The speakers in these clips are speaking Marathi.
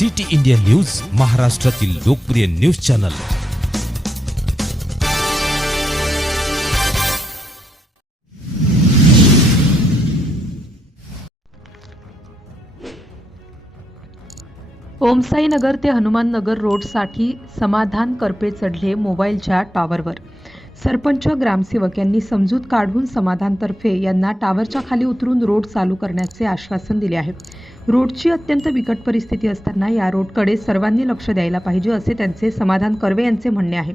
सिटी इंडिया न्यूज महाराष्ट्रातील लोकप्रिय न्यूज चॅनल. ओमसाई नगर ते हनुमान नगर रोडसाठी समाधान करपे चढले मोबाईलच्या टॉवरवर. सरपंच ग्रामसेवक यांनी समजूत काढून समाधानतर्फे यांना टॉवरच्या खाली उतरून रोड चालू करण्याचे आश्वासन दिले आहे. रोडची अत्यंत बिकट परिस्थिती असताना या रोडकडे सर्वांनी लक्ष द्यायला पाहिजे असे त्यांचे समाधान कर्वे यांचे म्हणणे आहे.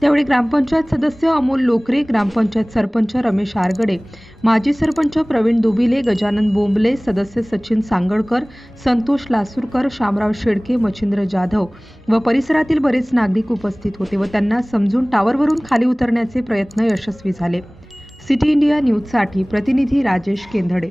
त्यावेळी ग्रामपंचायत सदस्य अमोल लोकरे ग्रामपंचायत सरपंच रमेश आरगडे माजी सरपंच प्रवीण दुबिले गजानन बोंबले सदस्य सचिन सांगळकर संतोष लासूरकर शामराव शेडके मच्छिंद्र जाधव व परिसरातील बरेच नागरिक उपस्थित होते व त्यांना समजून टावरवरून खाली उतरण्याचे प्रयत्न यशस्वी झाले. सिटी इंडिया न्यूजसाठी प्रतिनिधी राजेश केंधडे.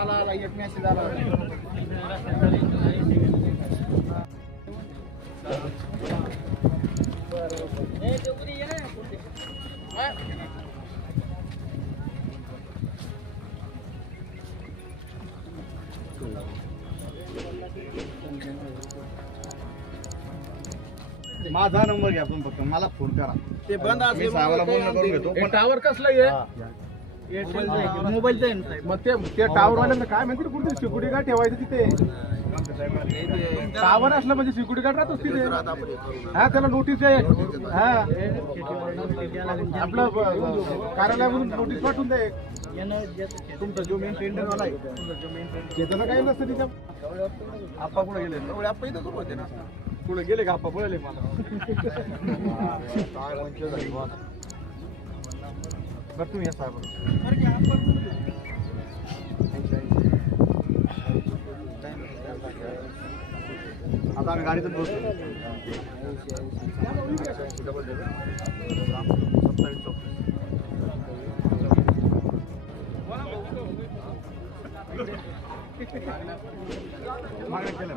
అలా అలా ఎట్ మెసేజ్ అలా Thank you. माझा नंबर घ्या तुम्ही फक्त मला फोन करा. ते बंद मी साहेबाला बोलणं करून घेतो पण टावर कसलं आहे मोबाईल मग ते ते टावर वाल्यांना काय माहिती कुठे सिक्युरिटी गार्ड ठेवायचं तिथे? टावर असलं म्हणजे सिक्युरिटी गार्ड राहतोच तिथे. हा त्याला नोटीस आहे. हा. आपलं ब- कार्यालयामधून नोटीस पाठवून दे. तुमचा जो मेन टेंडर वाला आहे तुमचा जो मेन टेंडर त्याचं काही नसतं तिच्या आप्पा कुठे गेले पुढे गेले का? पळले मला. काय म्हणजे या साहेब. आता आम्ही गाडीतून पोहोचलो डबल सत्तावीस मागण्या केल्या